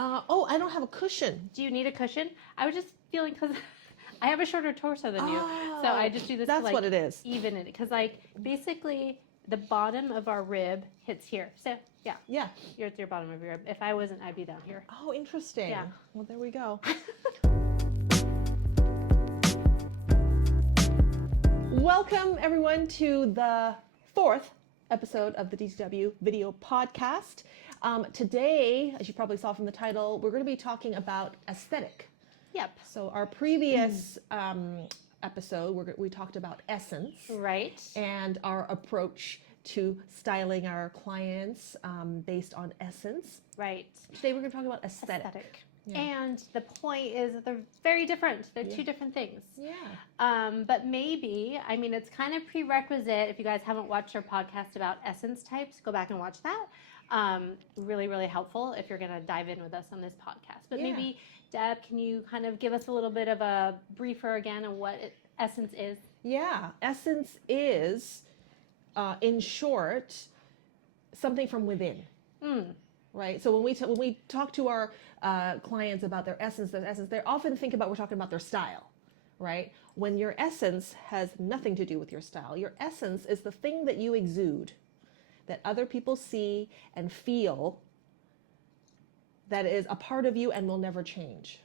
Oh, I don't have a cushion. Do you need a cushion? I was just feeling because I have a shorter torso than you, so I just do this. That's to, like, what it is. Even it, because like basically the bottom of our rib hits here. So yeah, you're at your bottom of your rib. If I wasn't, I'd be down here. Oh, interesting. Yeah. Well, there we go. Welcome everyone to the 4th episode of the DCW video podcast. Today, as you probably saw from the title, we're going to be talking about aesthetic. Yep. So our previous episode, we talked about essence. Right. And our approach to styling our clients based on essence. Right. Today we're going to talk about aesthetic. Yeah. And the point is that they're very different. They're two different things. Yeah. But maybe, I mean, it's kind of prerequisite. If you guys haven't watched our podcast about essence types, go back and watch that. Really, really helpful if you're going to dive in with us on this podcast. But maybe, Deb, can you kind of give us a little bit of a briefer again on what essence is? Yeah. Essence is, in short, something from within. Right. So when we talk to our clients about their essence, they often think about, we're talking about their style, right? When your essence has nothing to do with your style. Your essence is the thing that you exude, that other people see and feel, that is a part of you and will never change.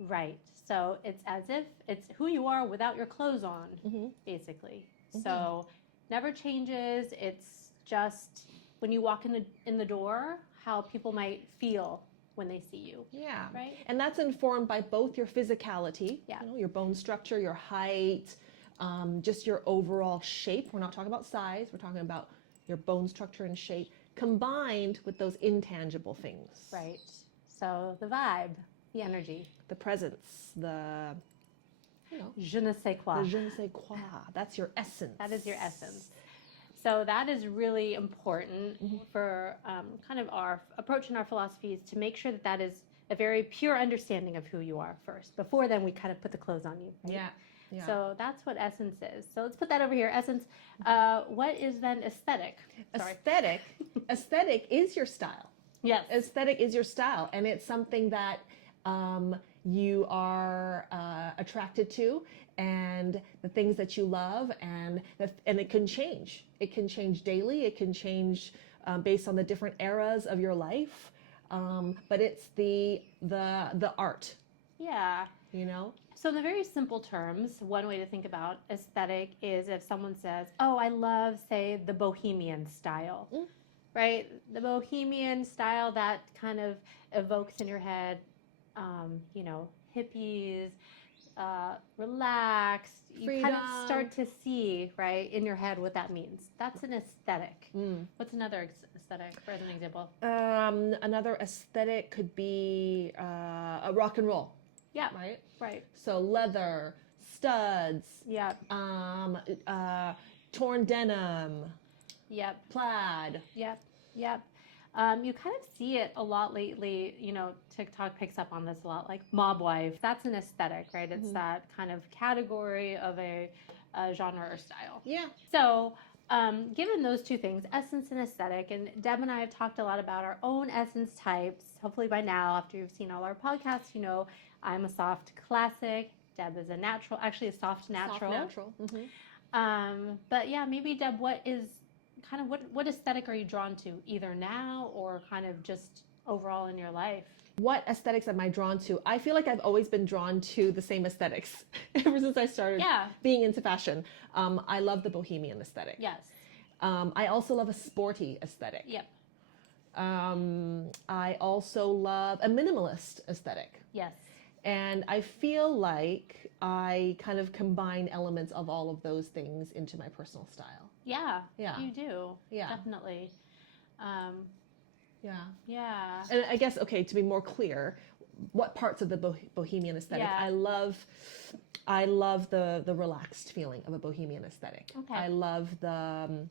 Right. So it's as if it's who you are without your clothes on, basically. So never changes. It's just when you walk in the door, how people might feel when they see you. Yeah. Right. And that's informed by both your physicality, Yeah. Your bone structure, your height, just your overall shape. We're not talking about size. We're talking about your bone structure and shape combined with those intangible things. Right. So the vibe, the energy, the presence, the je ne sais quoi. The je ne sais quoi. That's your essence. That is your essence. So that is really important for kind of our approach and our philosophies, to make sure that is a very pure understanding of who you are first. Before then, we kind of put the clothes on you. Right? Yeah. So that's what essence is. So let's put that over here. Essence. What is then aesthetic? Sorry. Aesthetic is your style. Yes. Aesthetic is your style, and it's something that you are attracted to, and the things that you love, and it can change. It can change daily. It can change based on the different eras of your life. But it's the art. Yeah. So in the very simple terms, one way to think about aesthetic is if someone says, "Oh, I love, say, the bohemian style," right? The bohemian style that kind of evokes in your head, hippies, relaxed. You kind of start to see, right, in your head what that means. That's an aesthetic. What's another aesthetic, for an example? Another aesthetic could be a rock and roll. Yeah. Right. So leather, studs. Yeah. Torn denim. Yep. Plaid. Yep. You kind of see it a lot lately. TikTok picks up on this a lot, like mob wife. That's an aesthetic, right? It's that kind of category of a genre or style. Yeah. So given those two things, essence and aesthetic, and Deb and I have talked a lot about our own essence types. Hopefully by now, after you've seen all our podcasts, I'm a soft classic. Deb is a natural, actually a soft natural. But yeah, maybe Deb, what aesthetic are you drawn to, either now or kind of just overall in your life? What aesthetics am I drawn to? I feel like I've always been drawn to the same aesthetics ever since I started being into fashion. I love the bohemian aesthetic. Yes. I also love a sporty aesthetic. Yep. I also love a minimalist aesthetic. Yes. And I feel like I kind of combine elements of all of those things into my personal style. Yeah. Yeah. You do. Yeah. Definitely. Yeah. And I guess, to be more clear, what parts of the bohemian aesthetic? Yeah. I love the relaxed feeling of a bohemian aesthetic. Okay. I love the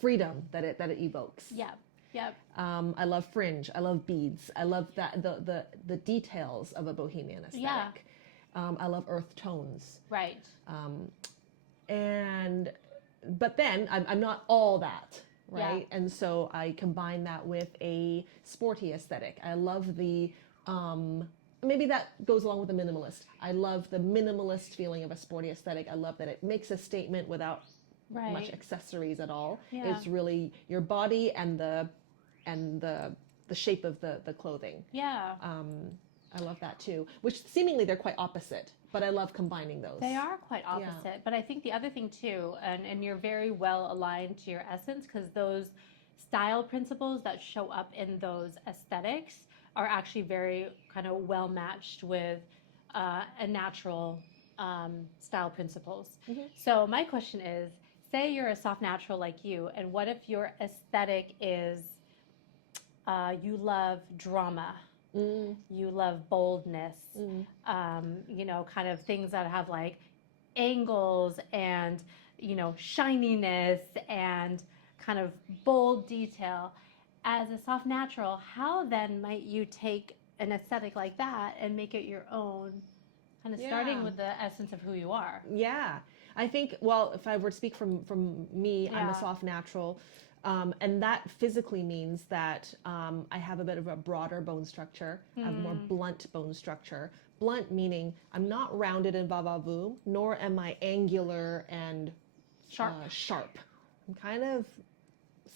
freedom that it evokes. Yeah. Yep. I love fringe. I love beads. I love that the details of a bohemian aesthetic. Yeah. I love earth tones. Right. But then I'm not all that. right? And so I combine that with a sporty aesthetic. I love the, maybe that goes along with the minimalist. I love the minimalist feeling of a sporty aesthetic. I love that it makes a statement without much accessories at all. Yeah. It's really your body and the shape of the clothing. Yeah. I love that too, which seemingly they're quite opposite, but I love combining those. They are quite opposite, but I think the other thing too, and you're very well aligned to your essence, because those style principles that show up in those aesthetics are actually very kind of well matched with a natural style principles. So my question is, say you're a soft natural like you, and what if your aesthetic is you love drama? You love boldness, you know, kind of things that have like angles and, you know, shininess and kind of bold detail. As a soft natural, how then might you take an aesthetic like that and make it your own, kind of starting with the essence of who you are? Yeah. I think, well, if I were to speak from me, I'm a soft natural. And that physically means that I have a bit of a broader bone structure, I have more blunt bone structure. Blunt meaning I'm not rounded and va-va-voom, nor am I angular and sharp. I'm kind of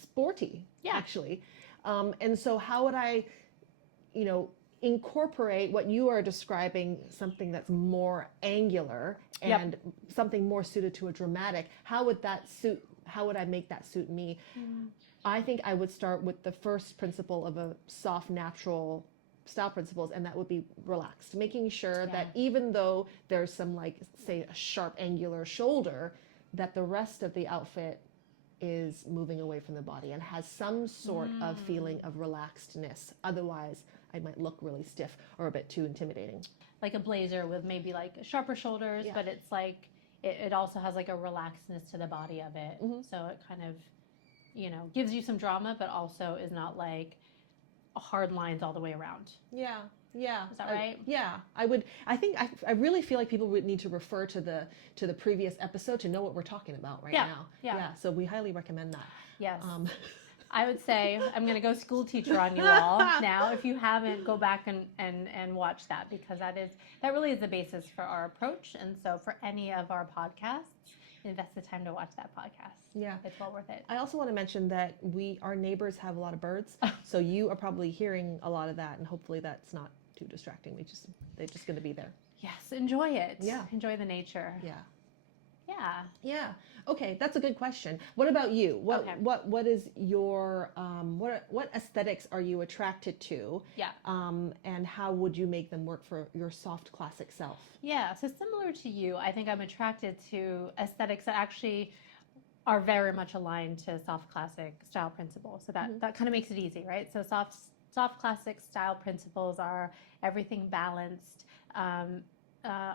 sporty, actually. And so how would I, you know, incorporate what you are describing, something that's more angular and something more suited to a dramatic? How would that suit? How would I make that suit me? I think I would start with the first principle of a soft, natural style principles, and that would be relaxed. Making sure that even though there's some, like, say, a sharp, angular shoulder, that the rest of the outfit is moving away from the body and has some sort of feeling of relaxedness. Otherwise, I might look really stiff or a bit too intimidating. Like a blazer with maybe like sharper shoulders, but it's like, it also has like a relaxedness to the body of it. So it kind of, you know, gives you some drama, but also is not like hard lines all the way around. Yeah. Is that right? I really feel like people would need to refer to the previous episode to know what we're talking about now. Yeah. So we highly recommend that. Yes. I would say I'm going to go school teacher on you all now. If you haven't, go back and watch that, because that really is the basis for our approach. And so for any of our podcasts, invest the time to watch that podcast. Yeah. It's well worth it. I also want to mention that our neighbors have a lot of birds. So you are probably hearing a lot of that, and hopefully that's not too distracting. They're just going to be there. Yes. Enjoy it. Yeah. Enjoy the nature. Yeah. Okay, that's a good question. What about you? What is your what aesthetics are you attracted to? Yeah. And how would you make them work for your soft classic self? Yeah. So similar to you, I think I'm attracted to aesthetics that actually are very much aligned to soft classic style principles. So that kind of makes it easy, right? So soft classic style principles are everything balanced.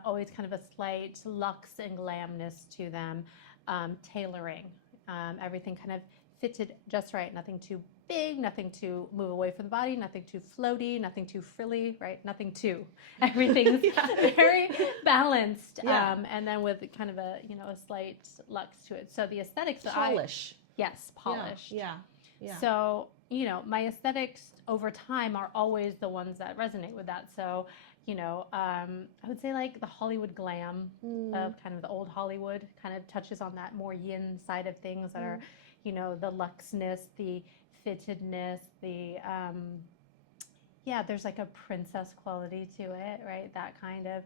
Always kind of a slight luxe and glamness to them, tailoring, everything kind of fitted just right, nothing too big, nothing to move away from the body, nothing too floaty, nothing too frilly, right? Nothing too. Everything's very balanced, and then with kind of a slight luxe to it. So the aesthetics, polish. Yes, polished. Yeah. So my aesthetics over time are always the ones that resonate with that. So I would say like the Hollywood glam of kind of the old Hollywood kind of touches on that more yin side of things that are, the luxeness, the fittedness, the, there's like a princess quality to it, right? That kind of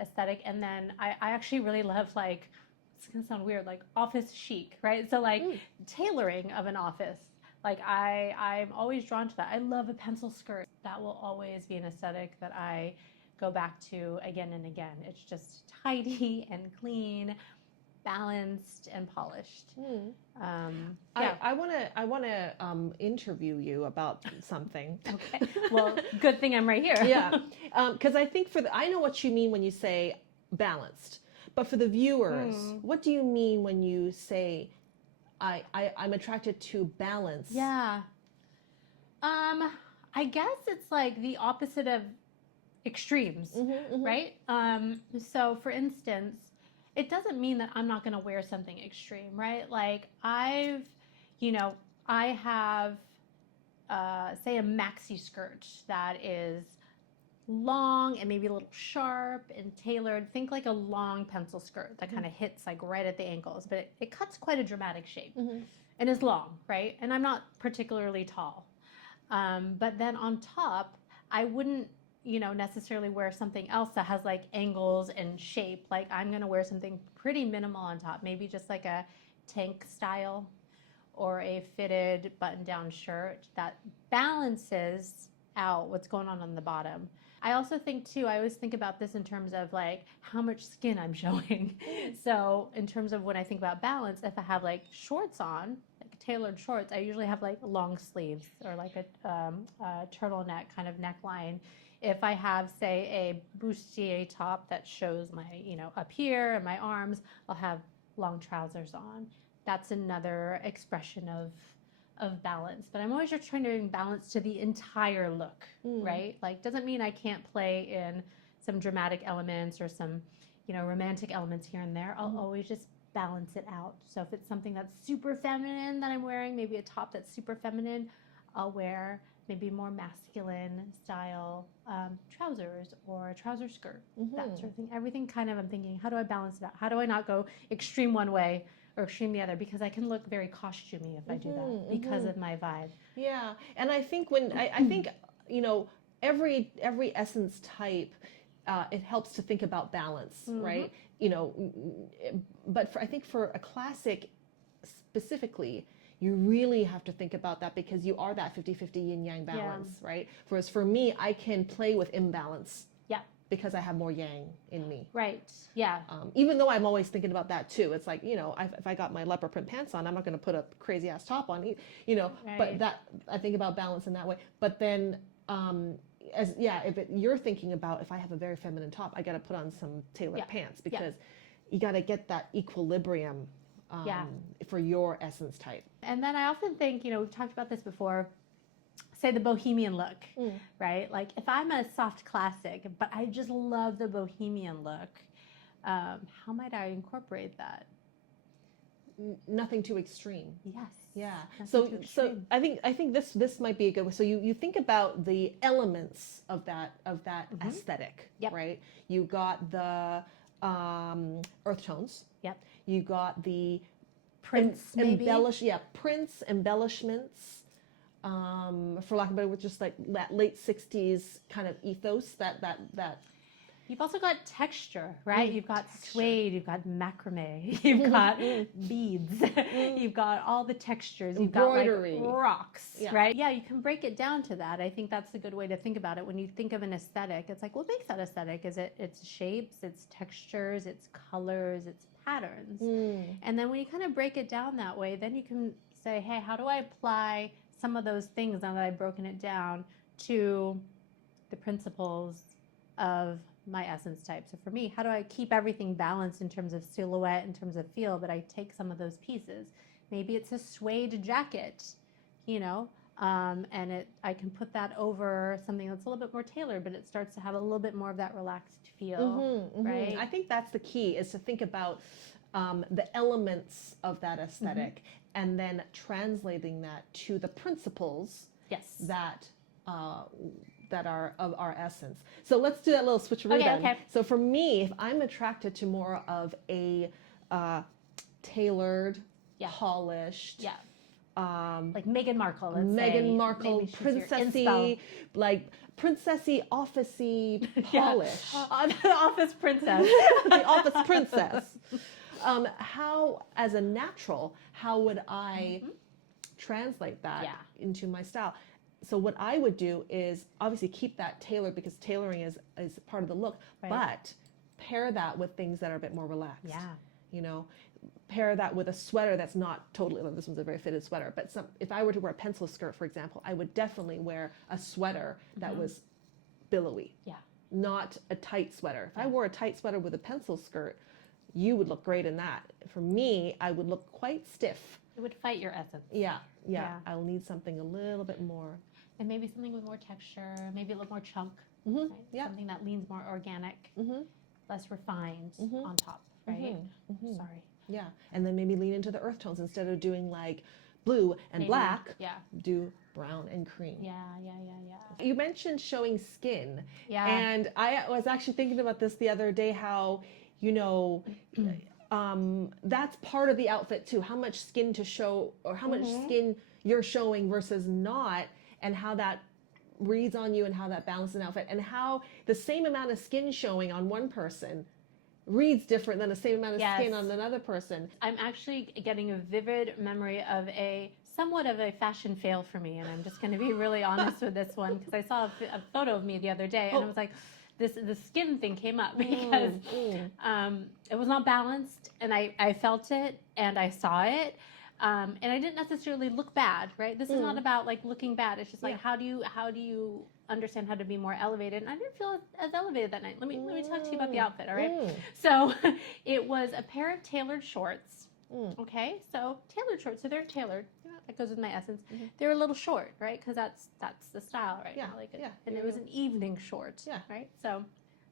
aesthetic. And then I actually really love, like, it's going to sound weird, like office chic, right? So like tailoring of an office. Like I'm always drawn to that. I love a pencil skirt. That will always be an aesthetic that I go back to again and again. It's just tidy and clean, balanced and polished. I want to interview you about something. Okay. Well, good thing I'm right here. Because I think I know what you mean when you say balanced, but for the viewers, what do you mean when you say I'm attracted to balance? Yeah. I guess it's like the opposite of extremes, right? So for instance, it doesn't mean that I'm not going to wear something extreme, right? Like I've, you know, I have, say, a maxi skirt that is long and maybe a little sharp and tailored. Think like a long pencil skirt that kind of hits like right at the ankles, but it cuts quite a dramatic shape and is long, right? And I'm not particularly tall. But then on top, I wouldn't, you know, necessarily wear something else that has like angles and shape. Like I'm going to wear something pretty minimal on top, maybe just like a tank style or a fitted button-down shirt that balances out what's going on the bottom. I also think too, I always think about this in terms of like how much skin I'm showing. So in terms of when I think about balance, if I have like shorts on, like tailored shorts, I usually have like long sleeves or like a turtleneck kind of neckline. If I have, say, a bustier top that shows my, you know, up here and my arms, I'll have long trousers on. That's another expression of balance. But I'm always just trying to bring balance to the entire look, right? Like, doesn't mean I can't play in some dramatic elements or some, you know, romantic elements here and there. I'll always just balance it out. So if it's something that's super feminine that I'm wearing, maybe a top that's super feminine, I'll wear maybe more masculine style trousers or a trouser skirt, that sort of thing. Everything kind of, I'm thinking, how do I balance it out? How do I not go extreme one way or extreme the other? Because I can look very costumey if I do that because of my vibe. Yeah, and I think I think, you know, every essence type, it helps to think about balance, right? You know, but I think for a classic specifically, you really have to think about that because you are that 50-50 yin-yang balance, right? Whereas for me, I can play with imbalance because I have more yang in me. Right, yeah. Even though I'm always thinking about that too. It's like, you know, if I got my leopard print pants on, I'm not going to put a crazy ass top on, you know, but that, I think about balance in that way. But then, you're thinking about if I have a very feminine top, I got to put on some tailored pants because you got to get that equilibrium for your essence type. And then I often think, you know, we've talked about this before, say the bohemian look, right? Like if I'm a soft classic, but I just love the bohemian look, how might I incorporate that? Nothing too extreme. Yes. Yeah. So I think this might be a good way. So you think about the elements of that aesthetic, right? You got the earth tones. Yep. You got the prints, prints, embellishments, for lack of a better word, just like that late 60s kind of ethos that You've also got texture, right? You've got suede, you've got macrame, you've got beads, you've got all the textures, you've embroidery, got like rocks, right? Yeah, you can break it down to that. I think that's a good way to think about it. When you think of an aesthetic, it's like, what makes that aesthetic? Is it its shapes, its textures, its colors, its patterns? And then when you kind of break it down that way, then you can say, hey, how do I apply some of those things now that I've broken it down to the principles of my essence type? So for me, how do I keep everything balanced in terms of silhouette, in terms of feel, but I take some of those pieces? Maybe it's a suede jacket, you know, and I can put that over something that's a little bit more tailored, but it starts to have a little bit more of that relaxed feel, right? I think that's the key, is to think about the elements of that aesthetic and then translating that to the principles that are of our essence. So let's do that little switcheroo then. Okay. So for me, if I'm attracted to more of a tailored, polished, like Meghan Markle, let's say. Meghan Markle, princessy, like princessy, officey, polish. The office princess. The office princess. How, as a natural, how would I translate that into my style? So what I would do is obviously keep that tailored, because tailoring is part of the look, but pair that with things that are a bit more relaxed. Yeah. You know, pair that with a sweater that's not totally, this one's a very fitted sweater, but if I were to wear a pencil skirt, for example, I would definitely wear a sweater that was billowy. Yeah. Not a tight sweater. If I wore a tight sweater with a pencil skirt, you would look great in that. For me, I would look quite stiff. It would fight your essence. Yeah. I'll need something a little bit more. And maybe something with more texture, maybe a little more chunk. Right? Something that leans more organic, less refined on top, right? Sorry. Yeah. And then maybe lean into the earth tones instead of doing like blue and Maybe. black, Yeah. do brown and cream. Yeah. You mentioned showing skin. Yeah. And I was actually thinking about this the other day, how, that's part of the outfit too. How much skin to show, or how much skin you're showing versus not, and how that reads on you and how that balances an outfit, and how the same amount of skin showing on one person reads different than the same amount of skin on another person. I'm actually getting a vivid memory of somewhat of a fashion fail for me, and I'm just going to be really honest with this one, because I saw a photo of me the other day, and I was like, the skin thing came up because it was not balanced, and I felt it and I saw it, and I didn't necessarily look bad, right? This is not about like looking bad. It's just like how do you understand how to be more elevated? And I didn't feel as elevated that night. Let me talk to you about the outfit, all right? So it was a pair of tailored shorts. Okay, so tailored shorts, so they're tailored. That goes with my essence. They're a little short, right? Because that's the style right now. And it was an evening short, right? So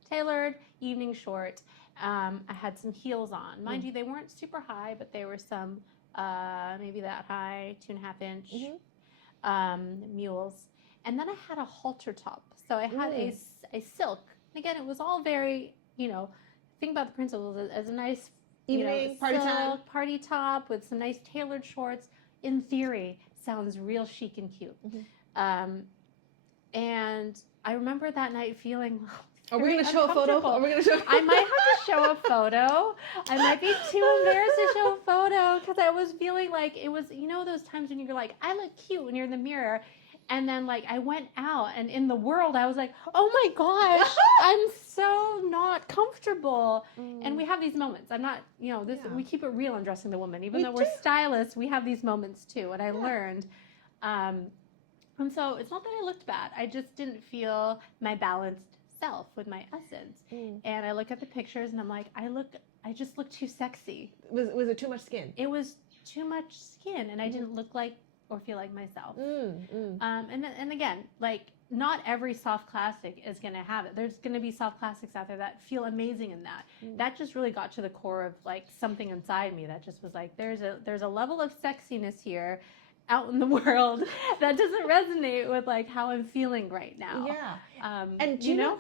tailored evening short. I had some heels on. Mind you, they weren't super high, but they were some maybe that high, 2.5 inch mules. And then I had a halter top. So I had a silk. And again, it was all very, think about the principles as a nice evening party top with some nice tailored shorts. In theory, sounds real chic and cute. And I remember that night feeling, are we going to show a photo? I might have to show a photo. I might be too embarrassed to show a photo, because I was feeling like it was, those times when you're like, I look cute when you're in the mirror. And then like I went out, and in the world I was like, oh my gosh, I'm so not comfortable. And we have these moments. I'm not, we keep it real in Dressing the Woman. Even though we're stylists, we have these moments too. And I learned. And so it's not that I looked bad. I just didn't feel my balanced self with my essence. And I look at the pictures and I'm like, I just look too sexy. Was it too much skin? It was too much skin, and I didn't look like or feel like myself. And again, like not every soft classic is going to have it. There's going to be soft classics out there that feel amazing in that. That just really got to the core of like something inside me that just was like, there's a level of sexiness here out in the world that doesn't resonate with like how I'm feeling right now. And you know,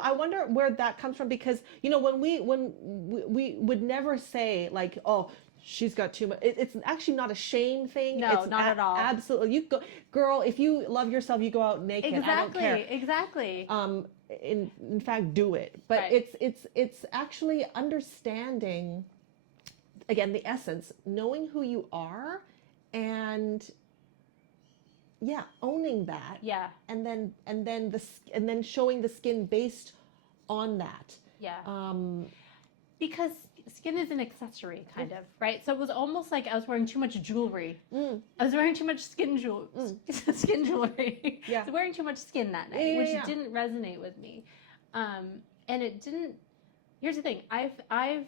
I wonder where that comes from, because when we would never say like, oh, she's got too much. It's actually not a shame thing. No, it's not at all. Absolutely. You go, girl, if you love yourself, you go out naked. Exactly. I don't care. Exactly. In fact, do it. But it's actually understanding, again, the essence, knowing who you are, and owning that. And then showing the skin based on that. Because skin is an accessory, kind of, right? So it was almost like I was wearing too much jewelry. I was wearing too much skin jewelry. I was wearing too much skin that night, which didn't resonate with me. And it didn't. Here's the thing: I've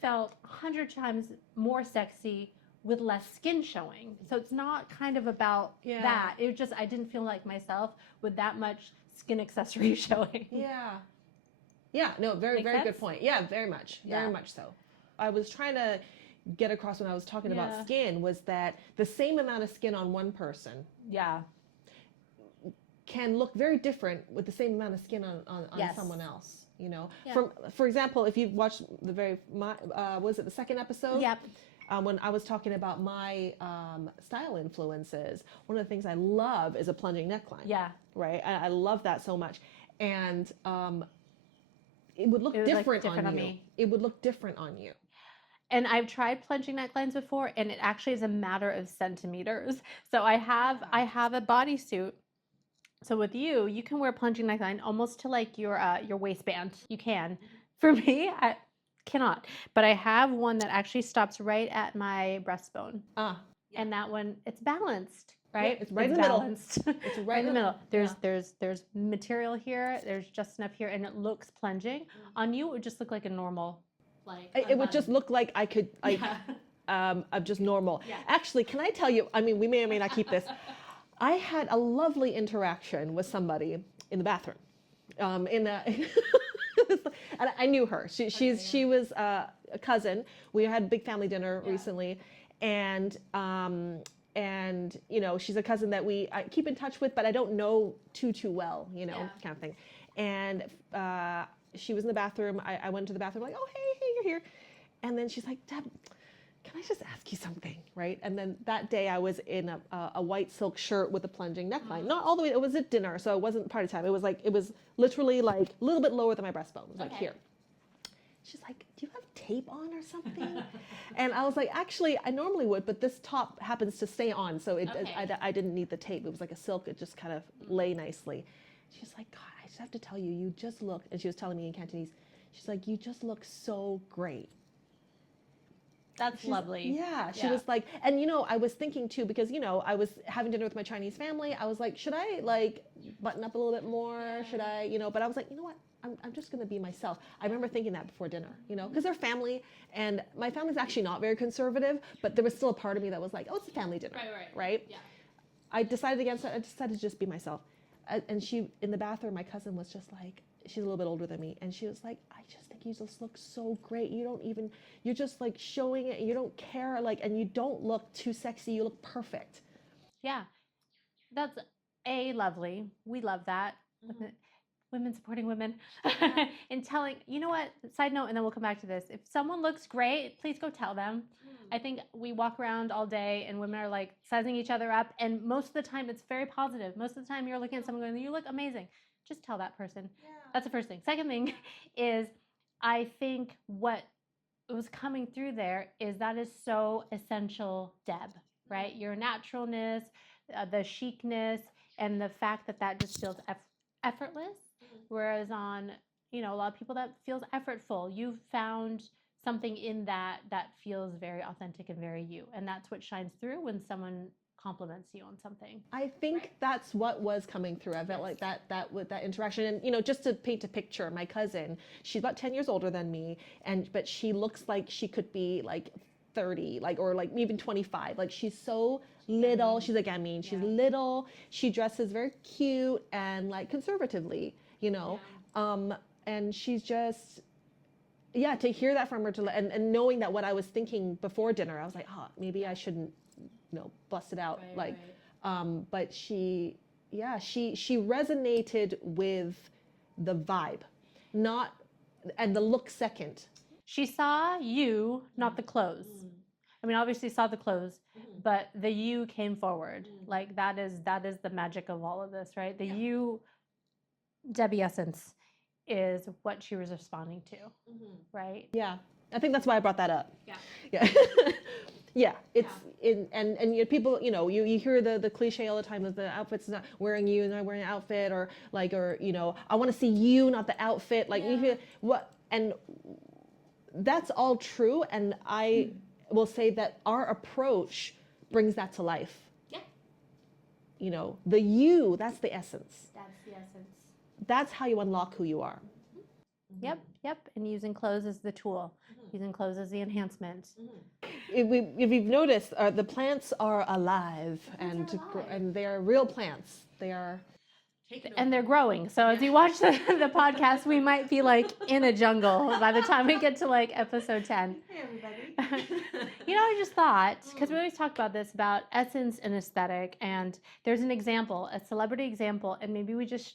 felt 100 times more sexy with less skin showing. So it's not kind of about that. It just, I didn't feel like myself with that much skin accessory showing. No, very good point. Very much so. I was trying to get across when I was talking about skin was that the same amount of skin on one person can look very different with the same amount of skin on someone else. For example, if you've watched was it the second episode? When I was talking about my style influences, one of the things I love is a plunging neckline. Right? I love that so much. And it would look different on you. Me. It would look different on you. And I've tried plunging necklines before, and it actually is a matter of centimeters. So I have a bodysuit. So with you can wear a plunging neckline almost to like your waistband. You can. For me, I cannot. But I have one that actually stops right at my breastbone. And that one, it's balanced. Right? It's right in the middle. It's right in the middle. There's material here. There's just enough here, and it looks plunging. On you, it would just look like a normal, like it would just look like I could I'm just normal. Actually, can I tell you? I mean, we may or may not keep this. I had a lovely interaction with somebody in the bathroom. And I knew her. She was a cousin. We had a big family dinner recently. and you know, she's a cousin that I keep in touch with, but I don't know too well, you know, kind of thing. And she was in the bathroom. I went to the bathroom like, oh hey, you're here. And then she's like, Deb, can I just ask you something, right? And then that day I was in a white silk shirt with a plunging neckline. Not all the way, it was at dinner, so it wasn't party time. It was literally like a little bit lower than my breastbone. It was like here. She's like, do you have tape on or something? And I was like, actually, I normally would, but this top happens to stay on, so I didn't need the tape. It was like a silk, it just kind of lay nicely. She's like, God, I just have to tell you, you just look, and she was telling me in Cantonese, she's like, you just look so great. That's lovely. Yeah, she was like, and you know, I was thinking too, because you know, I was having dinner with my Chinese family. I was like, should I like button up a little bit more? Should I, you know? But I was like, you know what? I'm just going to be myself. I remember thinking that before dinner, you know, because they're family, and my family's actually not very conservative, but there was still a part of me that was like, oh, it's a family dinner, right? Yeah. I decided against it. I decided to just be myself. And she, in the bathroom, my cousin was just like, she's a little bit older than me, and she was like, I just think you just look so great. You're just like showing it, and you don't care, like, and you don't look too sexy. You look perfect. Yeah, that's lovely. We love that. Women supporting women and telling, you know what, side note, and then we'll come back to this. If someone looks great, please go tell them. I think we walk around all day and women are like sizing each other up, and most of the time it's very positive. Most of the time you're looking at someone going, you look amazing. Just tell that person. That's the first thing. Second thing is, I think what was coming through there is that is so essential, Deb, right? Your naturalness, the chicness, and the fact that just feels effortless. Whereas on, you know, a lot of people that feels effortful, you've found something in that feels very authentic and very you. And that's what shines through when someone compliments you on something. I think that's what was coming through. I felt like that with that interaction. And you know, just to paint a picture, my cousin, she's about 10 years older than me, but she looks like she could be like 30, like, or like even 25. Like, she's so little. She's like, I mean, she's little. She dresses very cute and like conservatively, you know. And she's just, to hear that from her, and knowing that what I was thinking before dinner, I was like, oh, maybe I shouldn't, you know, bust it out. But she resonated with the vibe, and the look second. She saw you, not the clothes. I mean, obviously saw the clothes, but the you came forward. Like that is the magic of all of this, right? The you, Debbie essence, is what she was responding to, right? Yeah, I think that's why I brought that up. Yeah. It's and you know, people, you know, you hear the cliche all the time that the outfit's not wearing you, not wearing an outfit, or you know, I want to see you, not the outfit. Like you hear what, and that's all true. And I will say that our approach brings that to life. Yeah. You know, the you, that's the essence. That's the essence. That's how you unlock who you are. Yep. And using clothes as the tool, using clothes as the enhancement. If you've noticed, the plants are alive, and they are real plants. They are. And they're growing. So as you watch the podcast, we might be like in a jungle by the time we get to like episode 10. Hey, everybody. You know, I just thought, because we always talk about this, about essence and aesthetic, and there's an example, a celebrity example, and maybe we just,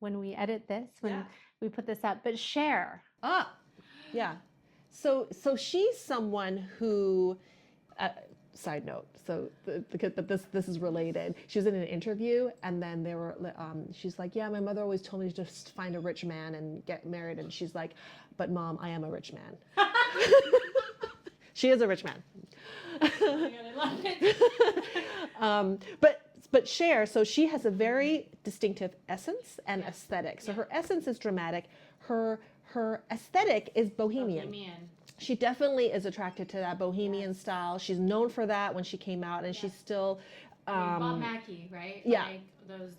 when we edit this, when we put this up, but Cher. Yeah. So she's someone who, side note, so but this is related. She was in an interview, and then she's like, yeah, my mother always told me to just find a rich man and get married, and she's like, but Mom, I am a rich man. She is a rich man. Oh my God, I love it. But Cher, so she has a very distinctive essence and aesthetic. So her essence is dramatic. Her aesthetic is bohemian. She definitely is attracted to that bohemian style. She's known for that when she came out, and she's still. Bob Mackie, right? Yeah. Like those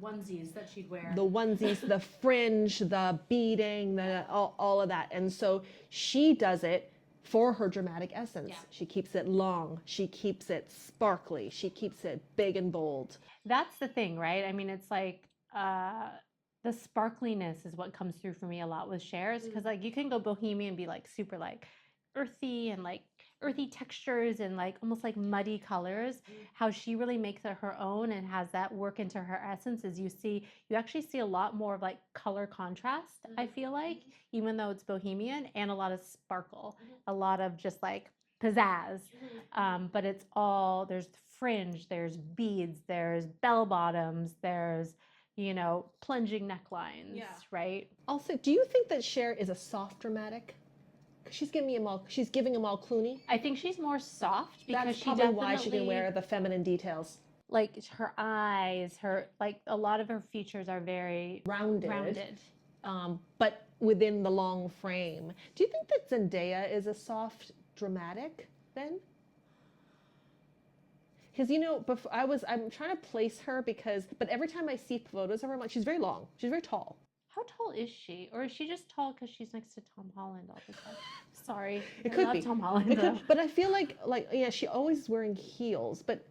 onesies that she'd wear. The onesies, the fringe, the beading, all of that, and so she does it for her dramatic essence. Yeah. She keeps it long. She keeps it sparkly. She keeps it big and bold. That's the thing, right? I mean, it's like. The sparkliness is what comes through for me a lot with Cher's, because like you can go bohemian and be like super like earthy and like earthy textures and like almost like muddy colors, how she really makes it her own and has that work into her essence is you actually see a lot more of like color contrast, I feel like, even though it's bohemian, and a lot of sparkle, a lot of just like pizzazz. But it's all, there's fringe, there's beads, there's bell bottoms, there's, you know, plunging necklines, right? Also, do you think that Cher is a soft dramatic? She's giving him all Clooney. I think she's more soft because That's she probably definitely, why she can wear the feminine details. like her eyes, her, like a lot of her features are very rounded. But within the long frame. Do you think that Zendaya is a soft dramatic then? Because, you know, before I'm trying to place her but every time I see photos of her, I'm like, she's very long. She's very tall. How tall is she? Or is she just tall because she's next to Tom Holland all the time? Sorry. It could love be. Tom Holland. But I feel like, yeah, she always wearing heels, but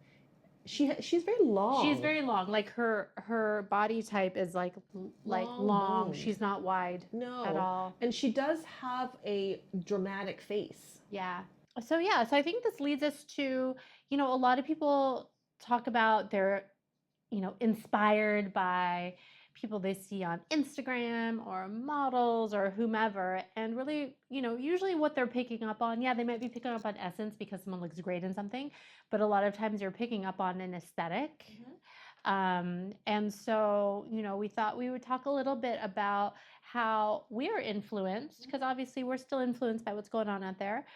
she's very long. She's very long. Like her body type is like long. Bone. She's not wide at all. And she does have a dramatic face. Yeah. So I think this leads us to, you know, a lot of people talk about they're, you know, inspired by people they see on Instagram or models or whomever. And really, you know, usually what they're picking up on, they might be picking up on essence because someone looks great in something, but a lot of times you're picking up on an aesthetic. And so, you know, we thought we would talk a little bit about how we are influenced, because obviously we're still influenced by what's going on out there,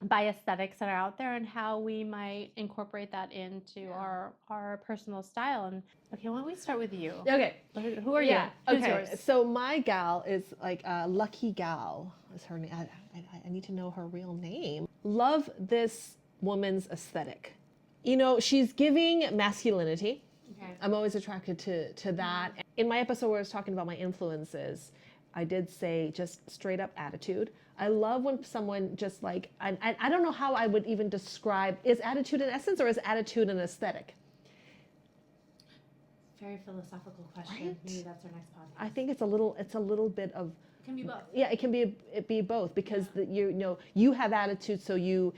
by aesthetics that are out there, and how we might incorporate that into our personal style. And okay, why don't we start with you? Okay. Who are you? Who's Okay. yours? So my gal is like Lucky Gal is her name. I need to know her real name. Love this woman's aesthetic. You know, she's giving masculinity. Okay. I'm always attracted to that. In my episode where I was talking about my influences, I did say just straight up attitude. I love when someone just like, I don't know how I would even describe, is attitude an essence or is attitude an aesthetic? Very philosophical question. Right? Maybe that's our next podcast. I think it's a little bit of. It can be both. Yeah, it can be both because you know you have attitude, so you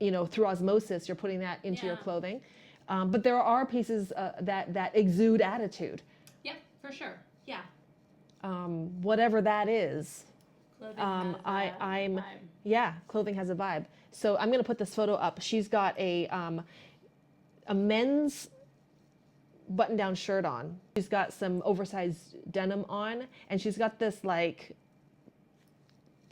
know through osmosis you're putting that into your clothing, but there are pieces that exude attitude. Yep, for sure. Yeah. Whatever that is. Clothing Clothing has a vibe. So I'm gonna put this photo up. She's got a men's button-down shirt on. She's got some oversized denim on, and she's got this like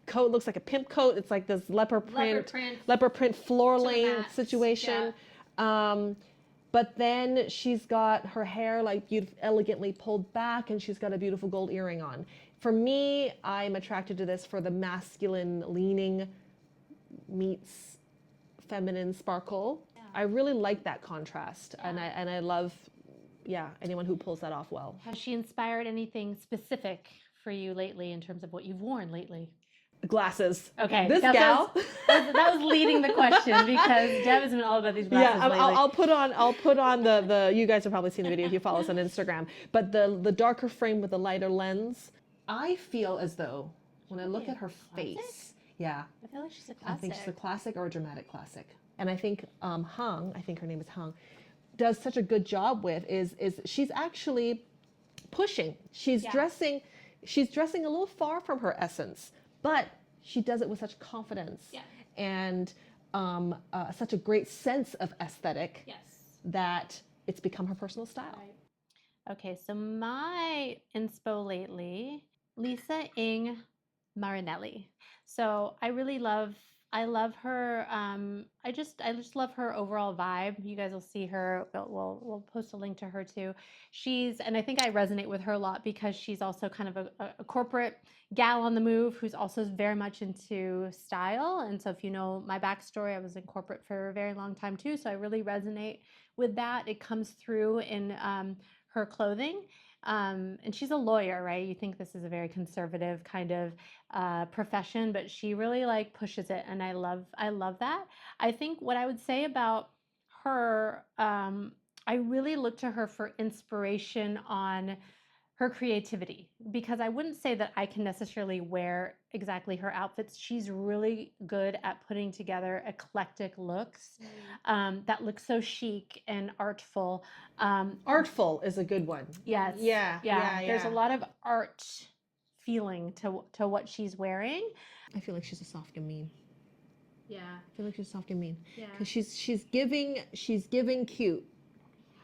coat, looks like a pimp coat. It's like this leopard print floor length situation. Yeah. But then she's got her hair like elegantly pulled back, and she's got a beautiful gold earring on. For me, I'm attracted to this for the masculine leaning meets feminine sparkle. Yeah. I really like that contrast, and I love, anyone who pulls that off well. Has she inspired anything specific for you lately in terms of what you've worn lately? Glasses. Okay. This gal. That was leading the question because Deb has been all about these glasses lately. I'll put on the. You guys have probably seen the video if you follow us on Instagram. But the darker frame with the lighter lens. I feel as though when I look at her face, I feel like she's a classic. I think she's a classic or a dramatic classic. And I think Hung, I think her name is Hung, does such a good job with is she's actually pushing. She's dressing a little far from her essence, but she does it with such confidence and such a great sense of aesthetic that it's become her personal style. Right. Okay, so my inspo lately, Lisa Ing Marinelli. So I love her. I just love her overall vibe. You guys will see her. We'll post a link to her too. And I think I resonate with her a lot because she's also kind of a corporate gal on the move who's also very much into style. And so if you know my backstory, I was in corporate for a very long time too. So I really resonate with that. It comes through in her clothing. And she's a lawyer, right? You think this is a very conservative kind of profession, but she really like pushes it, and I love that. I think what I would say about her, I really look to her for inspiration on her creativity, because I wouldn't say that I can necessarily wear exactly her outfits. She's really good at putting together eclectic looks that look so chic and artful. Artful is a good one. Yes. Yeah. There's a lot of art feeling to what she's wearing. I feel like she's a soft and mean. Yeah. I feel like she's soft and mean. Yeah. Because she's giving cute.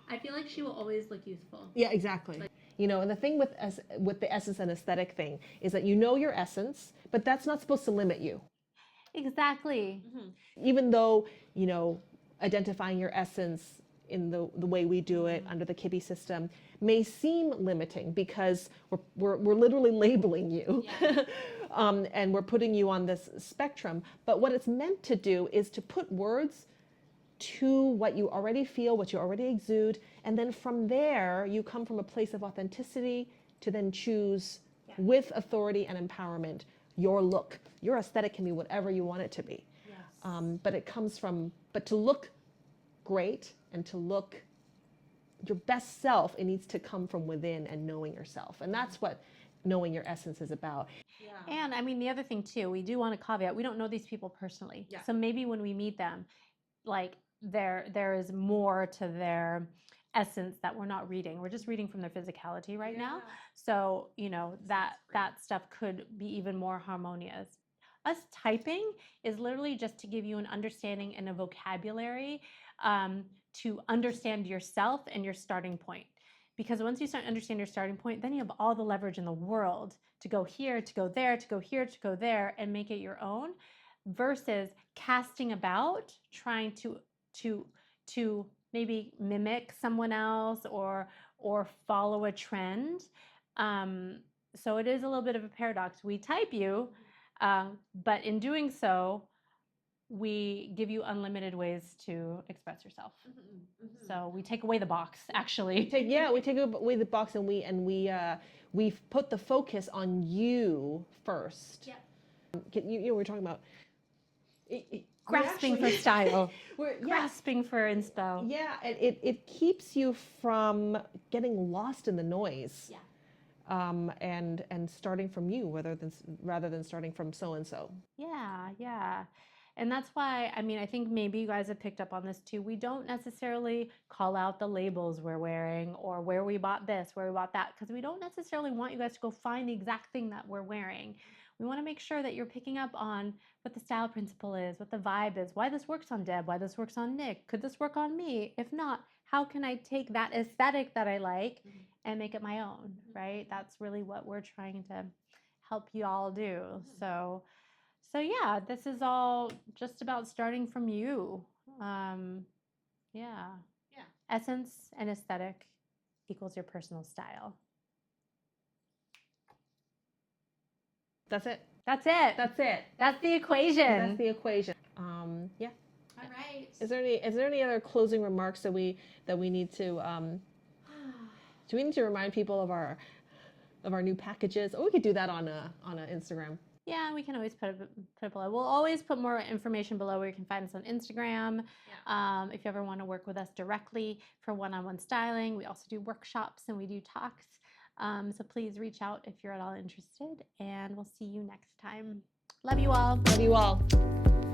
I feel like she will always look youthful. Yeah, exactly. You know, and the thing with the essence and aesthetic thing is that you know your essence, but that's not supposed to limit you. Exactly. Even though, you know, identifying your essence in the way we do it under the Kibbe system may seem limiting because we're literally labeling you. Yeah. And we're putting you on this spectrum. But what it's meant to do is to put words to what you already feel, what you already exude, and then from there you come from a place of authenticity to then choose with authority and empowerment your look. Your aesthetic can be whatever you want it to be. Yes. But to look great and to look your best self, it needs to come from within and knowing yourself. And that's what knowing your essence is about. Yeah. And I mean, the other thing too, we do want to caveat, we don't know these people personally. Yeah. So maybe when we meet them, like there is more to their essence that we're not reading. We're just reading from their physicality right now. So, you know, that stuff could be even more harmonious. Us typing is literally just to give you an understanding and a vocabulary to understand yourself and your starting point. Because once you start to understand your starting point, then you have all the leverage in the world to go here, to go there, to go here, to go there, and make it your own, versus casting about, trying to maybe mimic someone else or follow a trend. So it is a little bit of a paradox. We type you, but in doing so, we give you unlimited ways to express yourself. So we take away the box, actually. We take away the box, and we've put the focus on you first. Yeah. You we're talking about grasping for style, grasping for inspo. Yeah, and it keeps you from getting lost in the noise. Yeah. And starting from you rather than starting from so and so. Yeah. And that's why, I mean, I think maybe you guys have picked up on this too. We don't necessarily call out the labels we're wearing or where we bought this, where we bought that, because we don't necessarily want you guys to go find the exact thing that we're wearing. We want to make sure that you're picking up on what the style principle is, what the vibe is, why this works on Deb, why this works on Nick. Could this work on me? If not, how can I take that aesthetic that I like and make it my own, right? That's really what we're trying to help you all do. So yeah, this is all just about starting from you. Yeah. Essence and aesthetic equals your personal style. That's it. That's it. That's the equation. Yeah. All right. Is there any other closing remarks that we need to do we need to remind people of our new packages? Oh, we could do that on a Instagram. Yeah, we can always put it below. We'll always put more information below where you can find us on Instagram. Yeah. If you ever want to work with us directly for one-on-one styling, we also do workshops and we do talks. So please reach out if you're at all interested, and we'll see you next time. Love you all. Love you all.